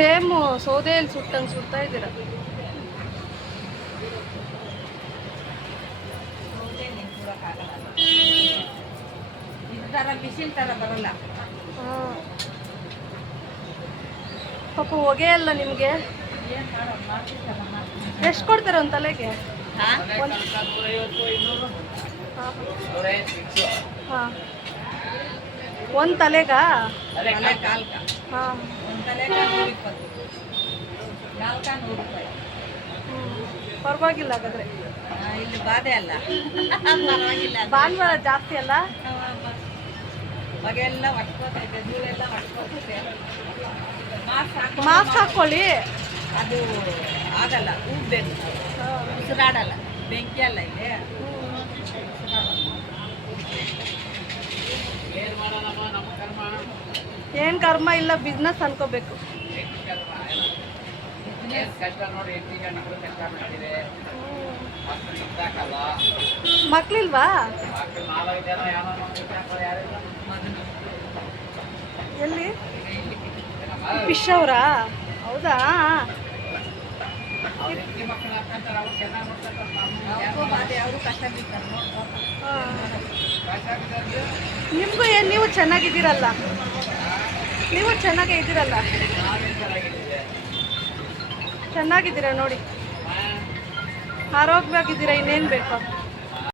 Same ಸೌದೆಯಲ್ಲಿ ಸುಟ್ಟಂಗೆ ಸುಡ್ತಾ ಇದ್ದೀರಾ. Machine ತರ ಬರಲ್ಲ. ಪಾಪ ಹೊಗೆ ಅಲ್ಲ ನಿಮಗೆ. ಎಷ್ಟು ಕೊಡ್ತಾರೆ ಒಂದು ತಲೆಗೆ? ಹಾಂ, ಒಂದು ತಲೆಗಾ? ಹಾಂ, ಪರವಾಗಿಲ್ಲ ಹಾಗಾದ್ರೆ. ಇಲ್ಲಿ ಬಾಧೆ ಅಲ್ಲ, ಪರವಾಗಿಲ್ಲ. ಭಾನುವಾರ ಜಾಸ್ತಿ ಅಲ್ಲ, ಹೊಗೆಲ್ಲ ಹೊಟ್ಕೋತೈತೆ, ಧೂಳೆಲ್ಲ ಹೊಟ್ಕೋತೈತೆ. ಮಾಸ್ಕ್ ಹಾಕ್ಕೊಳ್ಳಿ. ಅದು ಆಗಲ್ಲ, ಹೋಗ್ಬೇಕು, ಉಸಿರಾಡಲ್ಲ, ಬೆಂಕಿ ಅಲ್ಲ ಇಲ್ಲಿ. ಏನು ಕರ್ಮ ಇಲ್ಲ, ಬಿಸ್ನೆಸ್ ಅನ್ಕೋಬೇಕು. ಮಕ್ಳಿಲ್ವಾ? ಎಲ್ಲಿ? ಫಿಶ್ ಅವರಾ? ಹೌದಾ? ನಿಮಗೂ ಏನು, ನೀವು ಚೆನ್ನಾಗಿದ್ದೀರಲ್ಲ, ನೀವು ಚೆನ್ನಾಗೇ ಇದ್ದೀರಲ್ಲ, ಚೆನ್ನಾಗಿದ್ದೀರಾ ನೋಡಿ, ಆರೋಗ್ಯವಾಗಿದ್ದೀರಾ, ಇನ್ನೇನು ಬೇಕು?